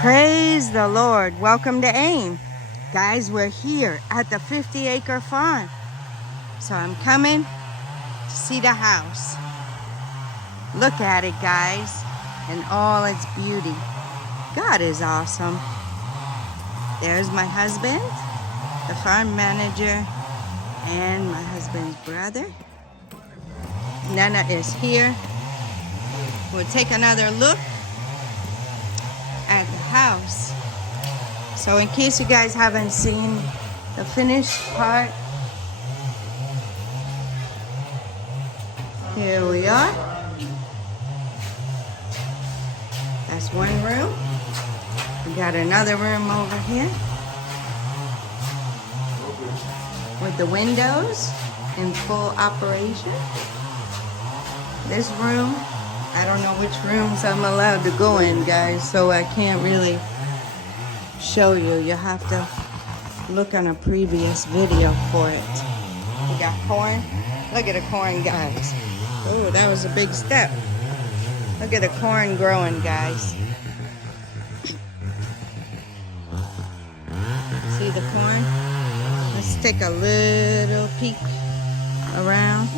Praise the Lord. Welcome to AIM. Guys, we're here at the 50-acre farm. So I'm coming to see the house. Look at it, guys, in all its beauty. God is awesome. There's my husband, the farm manager, and my husband's brother. Nana is here. We'll take another look at the house. So in case you guys haven't seen the finished part, here we are. That's one room. We got another room over here with the windows in full operation. This room, I don't know which rooms I'm allowed to go in, guys, so I can't really show you. You have to look on a previous video for it. We got corn. Look at the corn, guys. Oh, that was a big step. Look at the corn growing, guys. See the corn? Let's take a little peek around.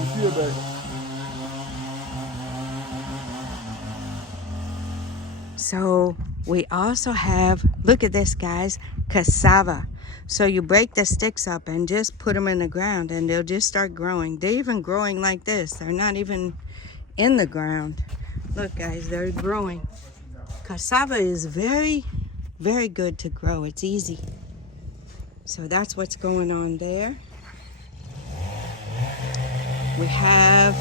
So we also have, look at this, guys, cassava. So you break the sticks up and just put them in the ground and they'll just start growing. They're even growing like this. They're not even in the ground. Look, guys, they're growing. Cassava is very, very good to grow. It's easy. So that's what's going on there. We have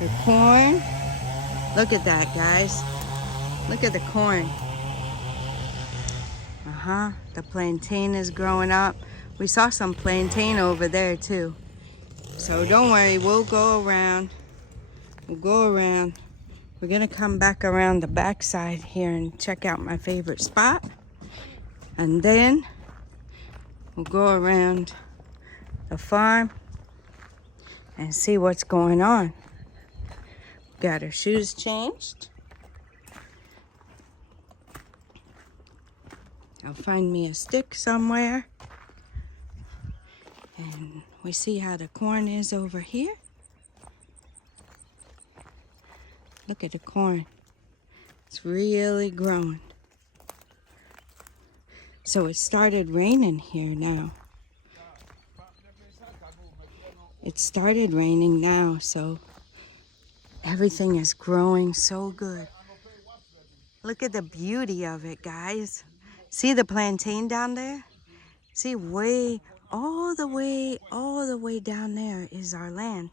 the corn. Look at that, guys. Look at the corn. The plantain is growing up. We saw some plantain over there too. So don't worry, we'll go around. We're gonna come back around the back side here and check out my favorite spot. And then we'll go around the farm and see what's going on. Got her shoes changed. I'll find me a stick somewhere. And we see how the corn is over here. Look at the corn. It's really growing. So it started raining here now. It started raining now, so everything is growing so good. Look at the beauty of it, guys. See the plantain down there? See, all the way down there is our land.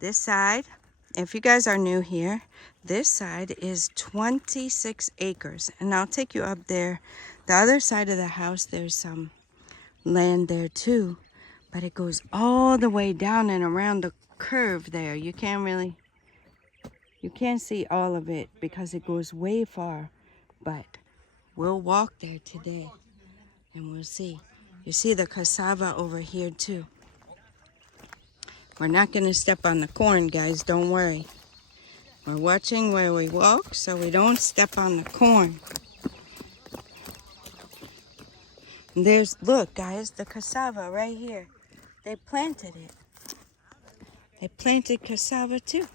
This side, if you guys are new here, this side is 26 acres. And I'll take you up there. The other side of the house, there's some land there too. But it goes all the way down and around the curve there. You can't see all of it because it goes way far. But we'll walk there today and we'll see. You see the cassava over here too. We're not going to step on the corn, guys. Don't worry. We're watching where we walk so we don't step on the corn. And look, guys, the cassava right here. They planted it. They planted cassava too.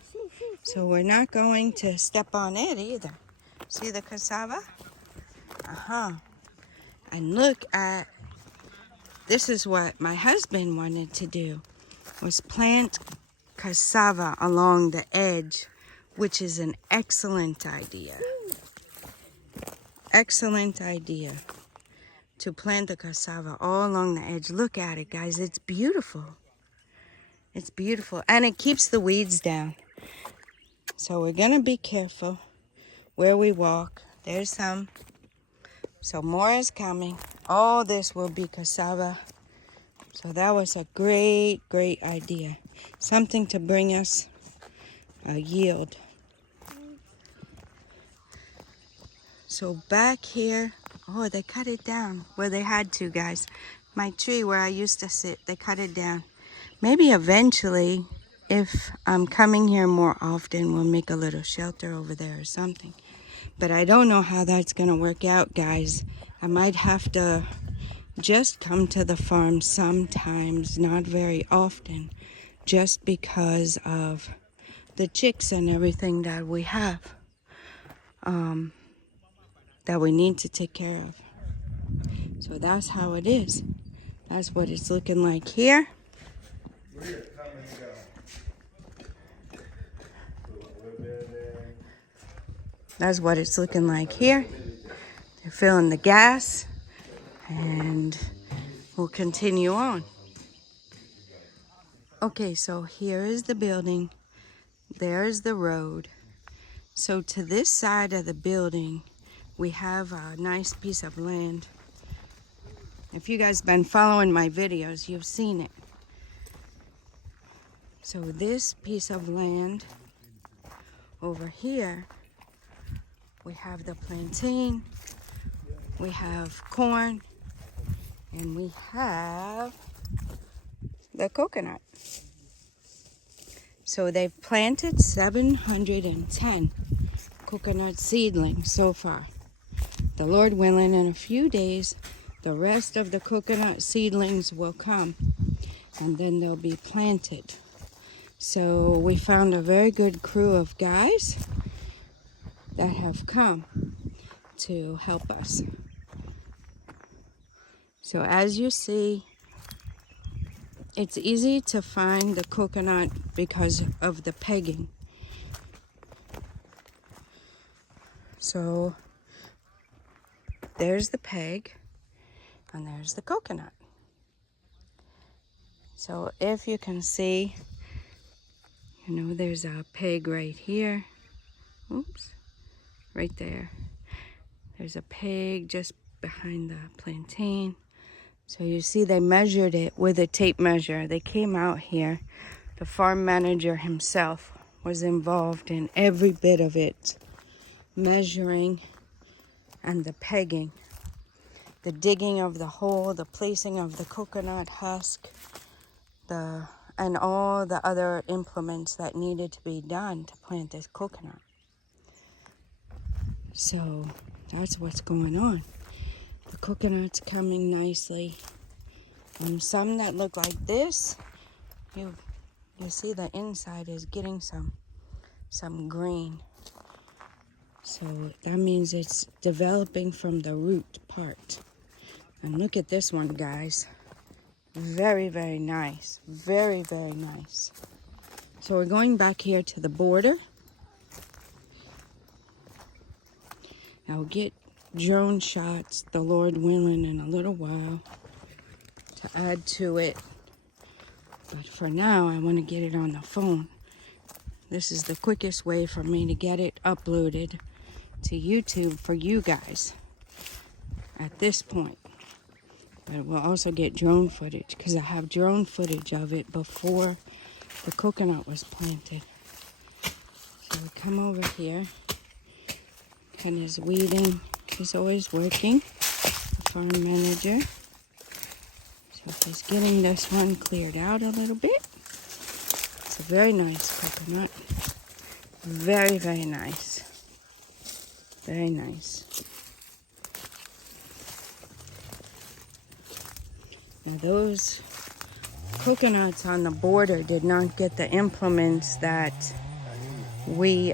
So we're not going to step on it either. See the cassava? And look at, this is what my husband wanted to do, was plant cassava along the edge, which is an excellent idea. Excellent idea to plant the cassava all along the edge. Look at it, guys. It's beautiful. It's beautiful. And it keeps the weeds down. So we're going to be careful where we walk. There's some. So more is coming. All this will be cassava. So that was a great, great idea. Something to bring us a yield. So back here, oh, they cut it down. Well, they had to, guys. My tree where I used to sit, they cut it down. Maybe eventually if I'm coming here more often, we'll make a little shelter over there or something. But I don't know how that's going to work out, guys. I might have to just come to the farm sometimes, not very often, just because of the chicks and everything that we have, that we need to take care of. So that's how it is. That's what it's looking like here. That's what it's looking like here. They're filling the gas, and we'll continue on. Okay, so here is the building. There's the road. So to this side of the building, we have a nice piece of land. If you guys been following my videos, you've seen it. So this piece of land over here, we have the plantain, we have corn, and we have the coconut. So they've planted 710 coconut seedlings so far. The Lord willing, in a few days, the rest of the coconut seedlings will come, and then they'll be planted. So we found a very good crew of guys that have come to help us. So as you see, it's easy to find the coconut because of the pegging. So there's the peg and there's the coconut. So if you can see, there's a peg right here. Oops, right there. There's a peg just behind the plantain. So you see they measured it with a tape measure. They came out here. The farm manager himself was involved in every bit of it. Measuring and the pegging. The digging of the hole, the placing of the coconut husk, and all the other implements that needed to be done to plant this coconut. So that's what's going on. The coconut's coming nicely. And some that look like this, you see the inside is getting some green. So that means it's developing from the root part. And look at this one, guys. Very, very nice. Very, very nice. So we're going back here to the border. I'll get drone shots, the Lord willing, in a little while to add to it. But for now, I want to get it on the phone. This is the quickest way for me to get it uploaded to YouTube for you guys at this point. But we'll also get drone footage because I have drone footage of it before the coconut was planted. So we come over here. Ken is weeding. He's always working, the farm manager. So he's getting this one cleared out a little bit. It's a very nice coconut. Very, very nice. Very nice. Now those coconuts on the border did not get the implements that we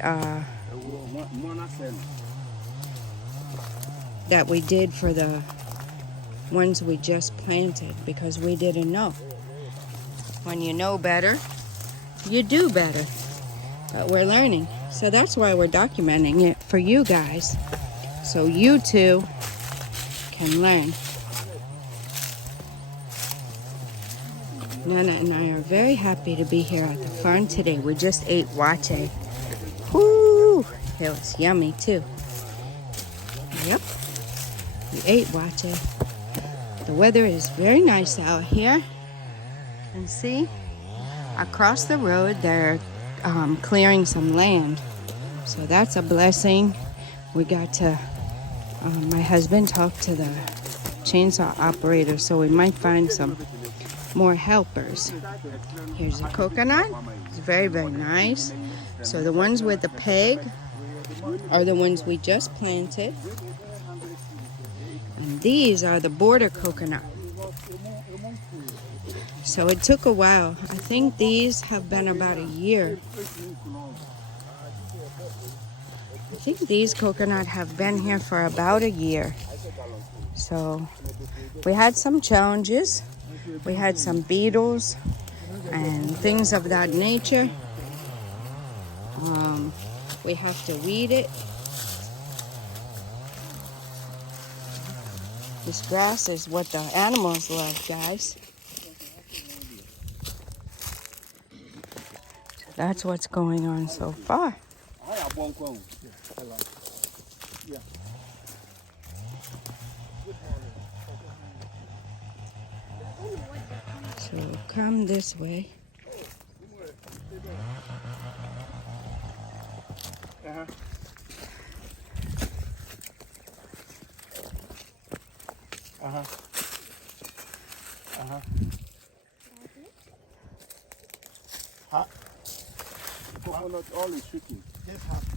did for the ones we just planted because we didn't know. When you know better, you do better. But we're learning. So that's why we're documenting it for you guys. So you too can learn. Nana and I are very happy to be here at the farm today. We just ate wache. Woo! It was yummy too. Yep. We ate wache. The weather is very nice out here. And see, across the road they're clearing some land. So that's a blessing. We got to, my husband talked to the chainsaw operator, so we might find some more helpers. Here's a coconut. It's very, very nice. So the ones with the peg are the ones we just planted. And these are the border coconut. So it took a while. I think these have been about a year. I think these coconut have been here for about a year. So we had some challenges. We had some beetles and things of that nature. We have to weed it. This grass is what the animals love, guys. So that's what's going on so far. So come this way.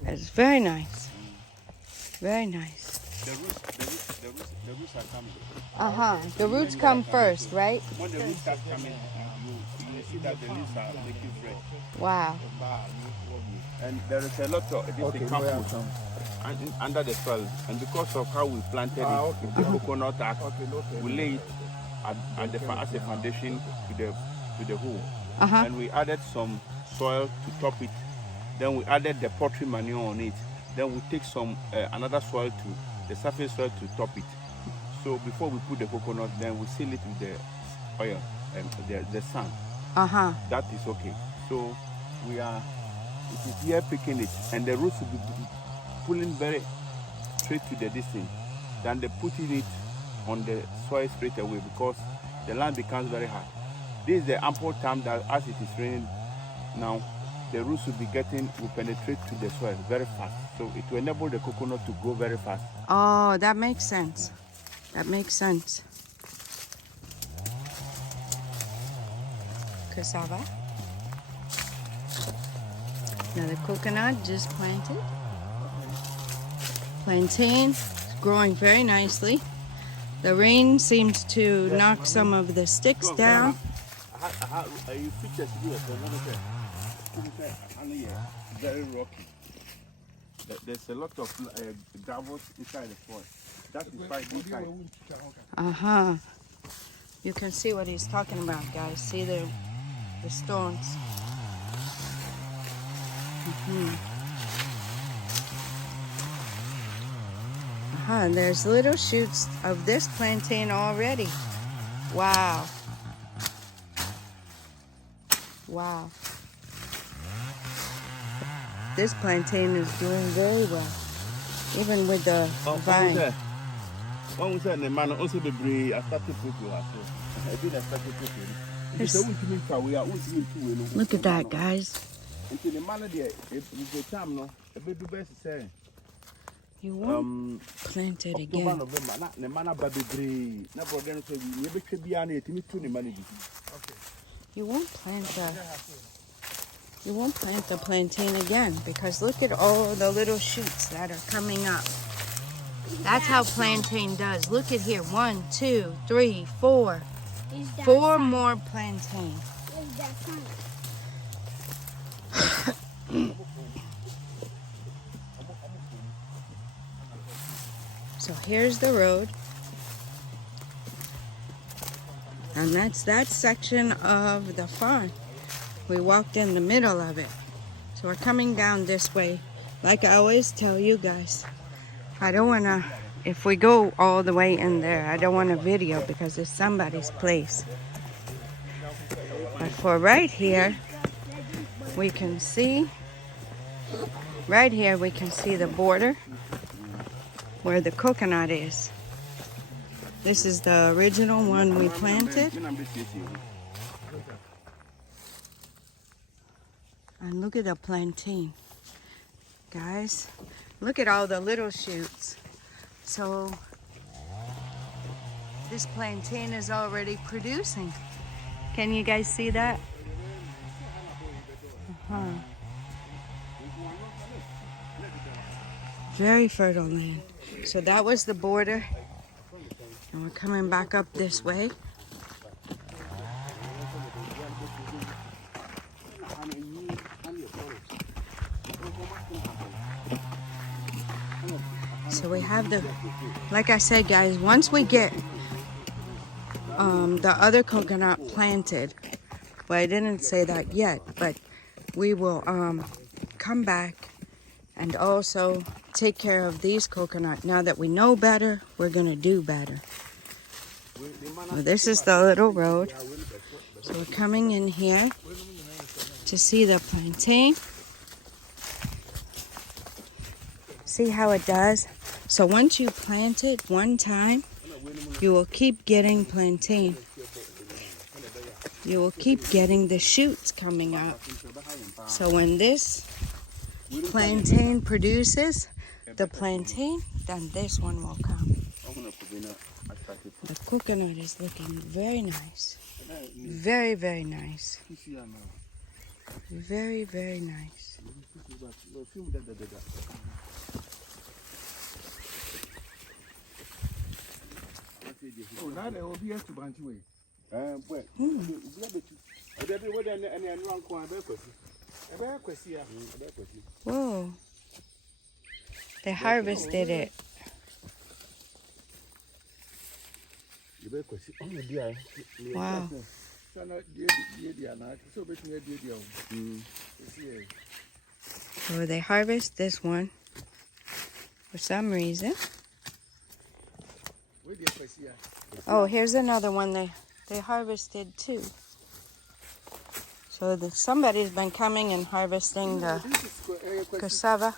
It's very nice. Very nice. The roots are coming. The roots come first, right? When the roots start coming, you see that the leaves are making fresh. Wow. And there is a lot of this compost under the soil. And because of how we planted it, the coconut act, we lay it as a foundation to the hole. And we added some soil to top it. Then we added the poultry manure on it. Then we take some another soil the surface soil to top it. So before we put the coconut, then we seal it with the oil and the sun. That is okay. So it is here picking it, and the roots will be pulling very straight to the distance. Then they putting it on the soil straight away because the land becomes very hard. This is the ample time that as it is raining now, the roots will penetrate to the soil very fast. So it will enable the coconut to grow very fast. Oh, that makes sense. That makes sense. Cassava. Another coconut just planted. Plantain growing very nicely. The rain seems to knock some of the sticks down. Very rocky. There's a lot of gravels inside the soil. That is why this side. You can see what he's talking about, guys. See the stones. There's little shoots of this plantain already. Wow. Wow. This plantain is doing very well, even with the vine. Look at that, guys. You won't plant it again. You won't plant the plantain again because look at all the little shoots that are coming up. That's how plantain does. Look at here. 1, 2, 3, 4. 4 more plantain. So here's the road. And that's that section of the farm. We walked in the middle of it. So we're coming down this way. Like I always tell you guys, I don't want to, if we go all the way in there, I don't want a video because it's somebody's place. But for right here, we can see, right here we can see the border where the coconut is. This is the original one we planted. And look at the plantain. Guys, look at all the little shoots. So this plantain is already producing. Can you guys see that? Very fertile land. So that was the border. And we're coming back up this way. So we have the, like I said, guys, once we get the other coconut planted, well, I didn't say that yet, but we will come back and also take care of these coconut. Now that we know better, we're gonna do better. Well, this is the little road. So we're coming in here to see the plantain. See how it does? So once you plant it one time, you will keep getting plantain. You will keep getting the shoots coming up. So when this plantain produces the plantain, then this one will come. The coconut is looking very nice. Very, very nice. Very, very nice. Oh, now there will be a branch way. Whoa. They harvested it. Wow. So they harvest this one for some reason. Oh, here's another one they harvested too. So somebody's been coming and harvesting the cassava.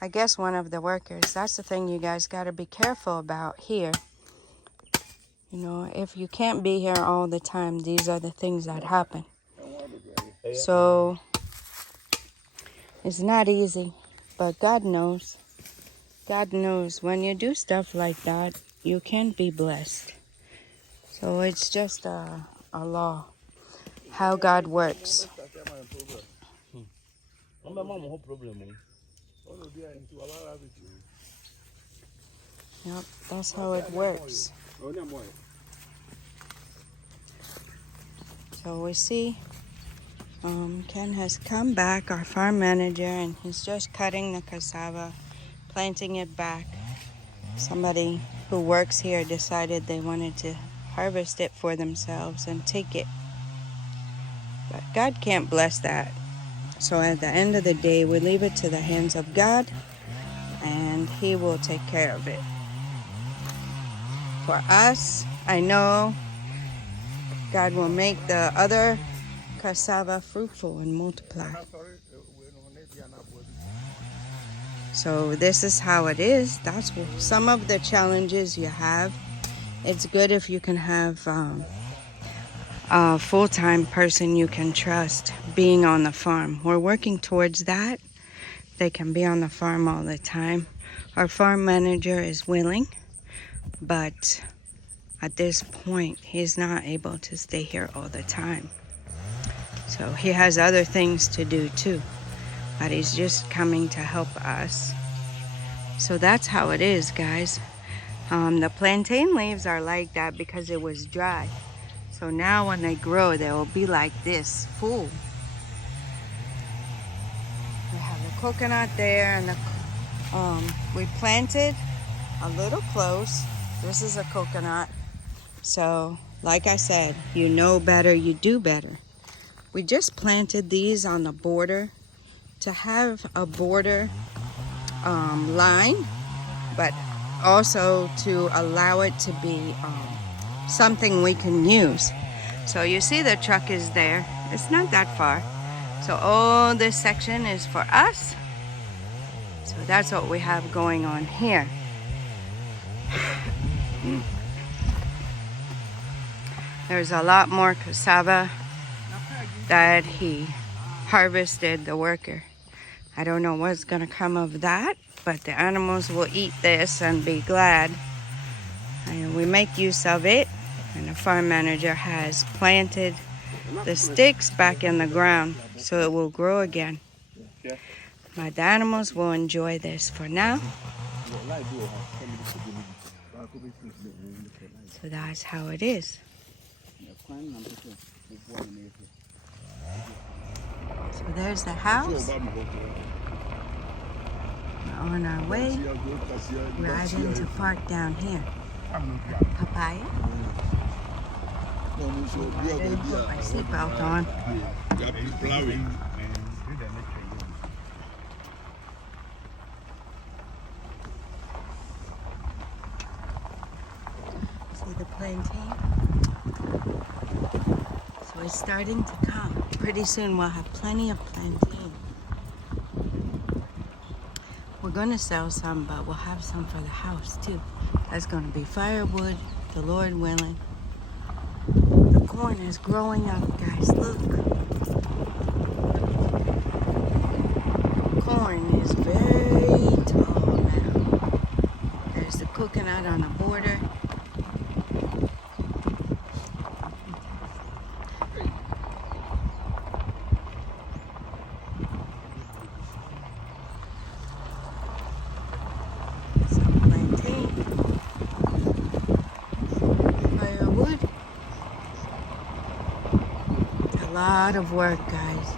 I guess one of the workers. That's the thing you guys got to be careful about here. You know, if you can't be here all the time, these are the things that happen. So it's not easy, but God knows. God knows when you do stuff like that, you can be blessed. So it's just a law, how God works. Yep, that's how it works. So we see Ken has come back, our farm manager, and he's just cutting the cassava, planting it back. Somebody who works here decided they wanted to harvest it for themselves and take it. But God can't bless that. So at the end of the day, we leave it to the hands of God, and He will take care of it. For us, I know God will make the other cassava fruitful and multiply. So this is how it is. That's some of the challenges you have. It's good if you can have a full-time person you can trust being on the farm. We're working towards that. They can be on the farm all the time. Our farm manager is willing, but at this point, he's not able to stay here all the time. So he has other things to do too, but he's just coming to help us. So that's how it is, guys. The plantain leaves are like that because it was dry. So now when they grow, they will be like this, full. We have the coconut there, and we planted a little close. This is a coconut. So, like I said, you know better, you do better. We just planted these on the border to have a border line, but also to allow it to be something we can use. So you see the truck is there. It's not that far. So all this section is for us. So that's what we have going on here. There's a lot more cassava that he harvested, the worker. I don't know what's gonna come of that, but the animals will eat this and be glad. And we make use of it. And the farm manager has planted the sticks back in the ground so it will grow again. My animals will enjoy this for now. So that's how it is. So there's the house. We're on our way, riding to park down here. Papaya. I didn't put my seatbelt on. See the plantain? So it's starting to come. Pretty soon we'll have plenty of plantain. We're gonna sell some, but we'll have some for the house too. That's gonna be firewood, the Lord willing. The corn is growing up, guys, look. Corn is very tall now. There's the coconut on the border. Some plantain. Firewood. A lot of work, guys.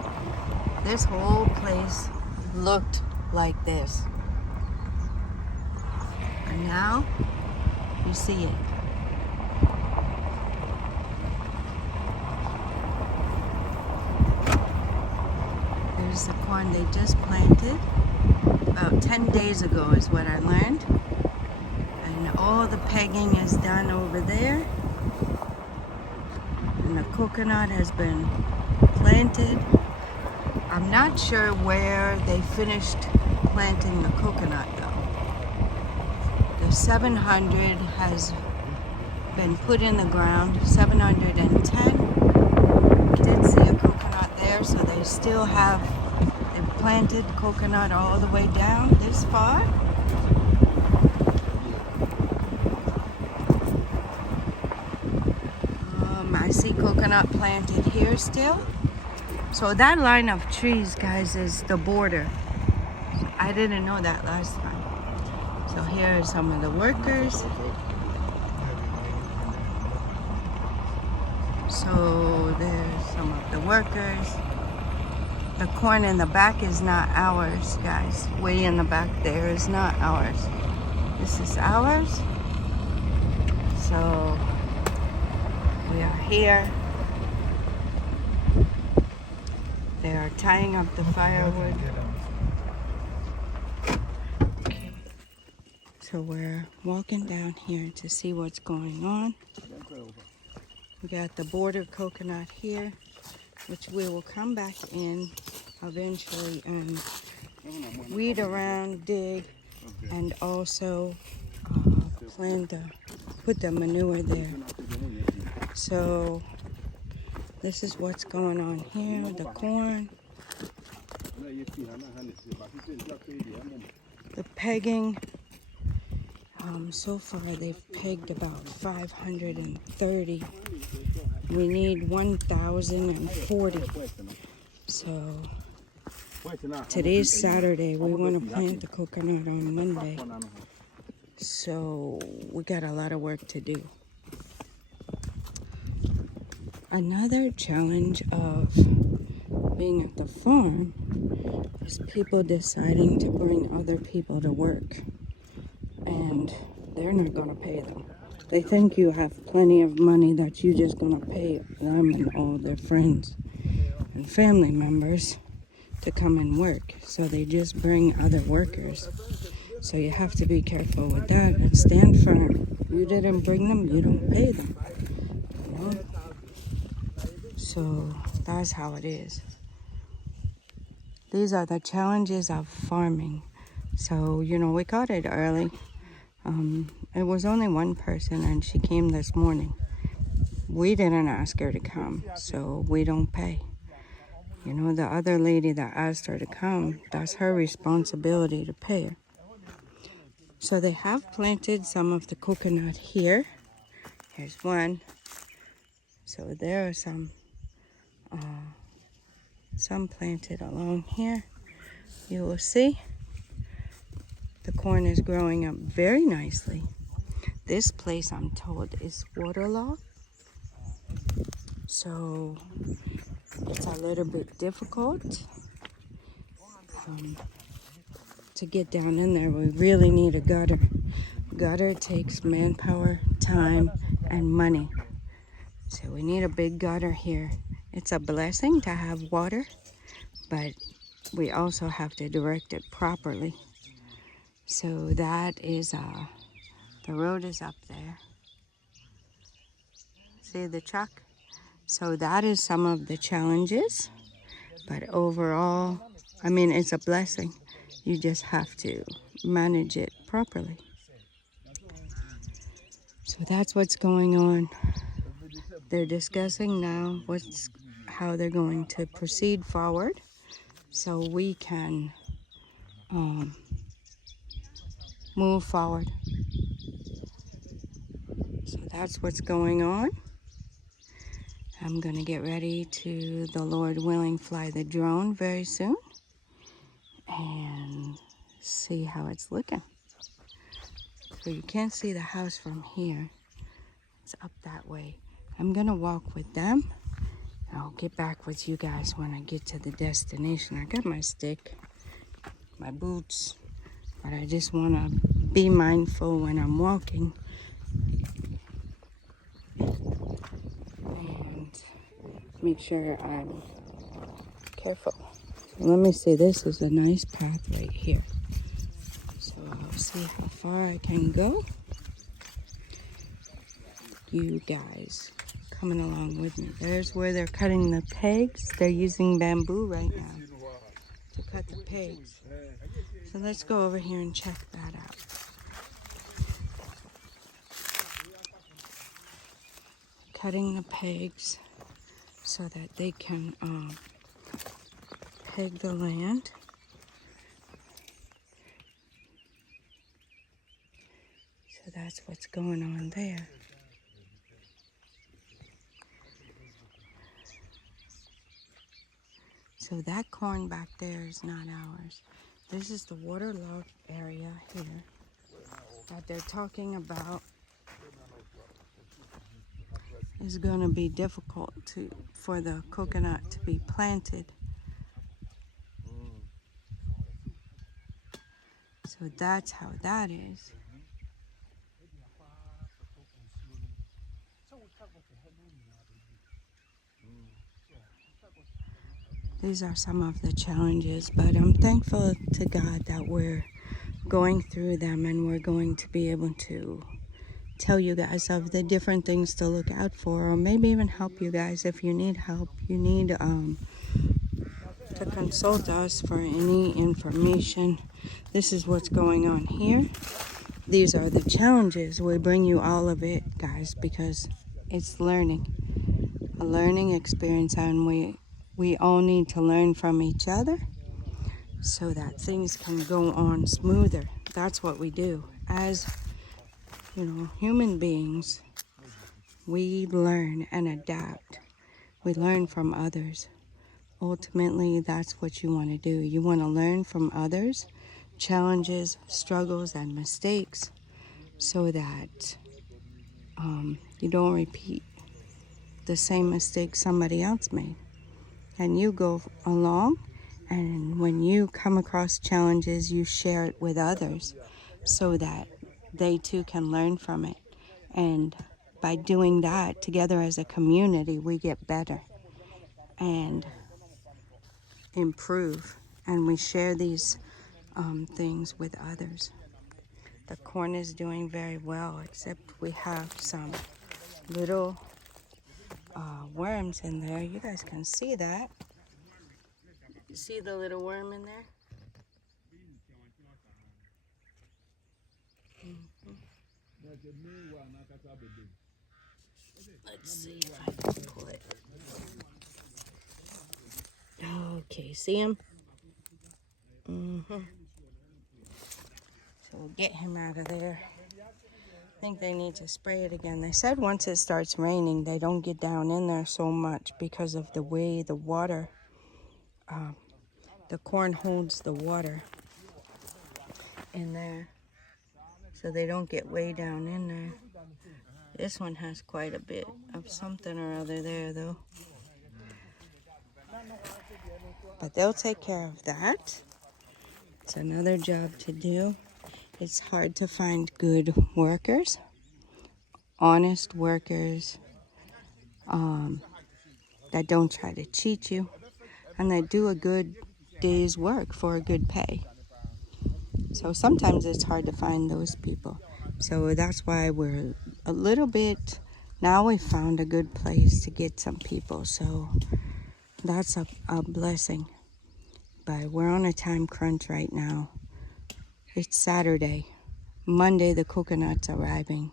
This whole place looked like this. And now you see it. There's the corn they just planted. About 10 days ago is what I learned. And all the pegging is done over there. And the coconut has been planted. I'm not sure where they finished planting the coconut though. The 700 has been put in the ground, 710. Did see a coconut there, so they still have, they planted coconut all the way down this far. I see coconut planted here still. So that line of trees, guys, is the border. I didn't know that last time. So here are some of the workers. So there's some of the workers. The corn in the back is not ours, guys. Way in the back there is not ours. This is ours. So we are here. They are tying up the firewood. Okay. So we're walking down here to see what's going on. We got the border coconut here, which we will come back in eventually and weed around, dig, and also put the manure there. So this is what's going on here, the corn, the pegging. So far they've pegged about 530. We need 1,040. So today's Saturday. We want to plant the coconut on Monday. So we got a lot of work to do. Another challenge of being at the farm is people deciding to bring other people to work. And they're not going to pay them. They think you have plenty of money that you're just going to pay them and all their friends and family members to come and work. So they just bring other workers. So you have to be careful with that and stand firm. You didn't bring them, you don't pay them. You know? So that's how it is. These are the challenges of farming. So, you know, we got it early. It was only one person and she came this morning. We didn't ask her to come, so we don't pay. You know, the other lady that asked her to come, that's her responsibility to pay her. So they have planted some of the coconut here. Here's one. So there are some planted along here. You will see the corn is growing up very nicely. This place, I'm told, is waterlogged. So it's a little bit difficult to get down in there. We really need a gutter. Gutter takes manpower, time, and money. So we need a big gutter here. It's a blessing to have water, but we also have to direct it properly. So that is, the road is up there. See the truck? So that is some of the challenges, but overall, I mean, it's a blessing. You just have to manage it properly. So that's what's going on. They're discussing now how they're going to proceed forward so we can move forward. So that's what's going on. I'm going to get ready to, the Lord willing, fly the drone very soon and see how it's looking. So you can't see the house from here. It's up that way. I'm going to walk with them. I'll get back with you guys when I get to the destination. I got my stick, my boots, but I just want to be mindful when I'm walking and make sure I'm careful. Let me see, this is a nice path right here. So I'll see how far I can go. You guys coming along with me. There's where they're cutting the pegs. They're using bamboo right now to cut the pegs. So let's go over here and check that out. Cutting the pegs so that they can peg the land. So that's what's going on there. So that corn back there is not ours. This is the waterlogged area here that they're talking about. Is going to be difficult for the coconut to be planted. So that's how that is. These are some of the challenges, but I'm thankful to God that we're going through them and we're going to be able to tell you guys of the different things to look out for, or maybe even help you guys if you need help. You need to consult us for any information. This is what's going on here. These are the challenges. We bring you all of it, guys, because it's learning, a learning experience, and we all need to learn from each other so that things can go on smoother. That's what we do. As, human beings, we learn and adapt. We learn from others. Ultimately, that's what you want to do. You want to learn from others, challenges, struggles, and mistakes so that you don't repeat the same mistakes somebody else made. And you go along, and when you come across challenges, you share it with others so that they too can learn from it. And by doing that together as a community, we get better and improve, and we share these things with others. The corn is doing very well, except we have some little worms in there. You guys can see that. You see the little worm in there? Let's see if I can pull it. Okay, see him? So we'll get him out of there. I think they need to spray it again. They said once it starts raining, they don't get down in there so much because of the way the water, the corn holds the water in there. So they don't get way down in there. This one has quite a bit of something or other there though. But they'll take care of that. It's another job to do. It's hard to find good workers, honest workers, that don't try to cheat you and that do a good day's work for a good pay. So sometimes it's hard to find those people. So that's why we're a little bit, now we found a good place to get some people. So that's a blessing. But we're on a time crunch right now. It's Saturday. Monday the coconut's arriving.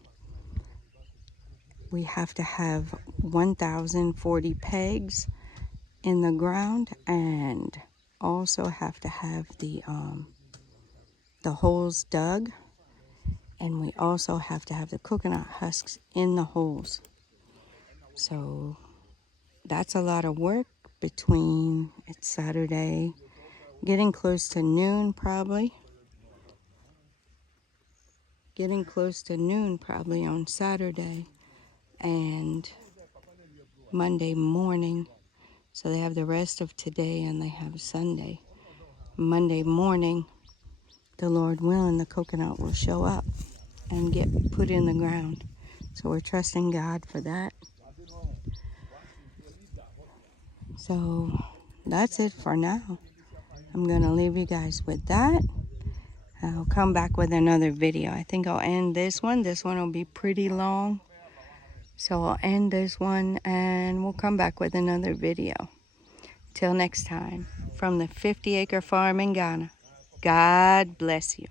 We have to have 1,040 pegs in the ground and also have to have the holes dug, and we also have to have the coconut husks in the holes. So that's a lot of work between, it's Saturday, getting close to noon probably. Getting close to noon probably on Saturday and Monday morning. So they have the rest of today and they have Sunday. Monday morning, the Lord willing, the coconut will show up and get put in the ground. So we're trusting God for that. So that's it for now. I'm going to leave you guys with that. I'll come back with another video. I think I'll end this one. This one will be pretty long. So I'll end this one and we'll come back with another video. Till next time, from the 50 Acre Farm in Ghana, God bless you.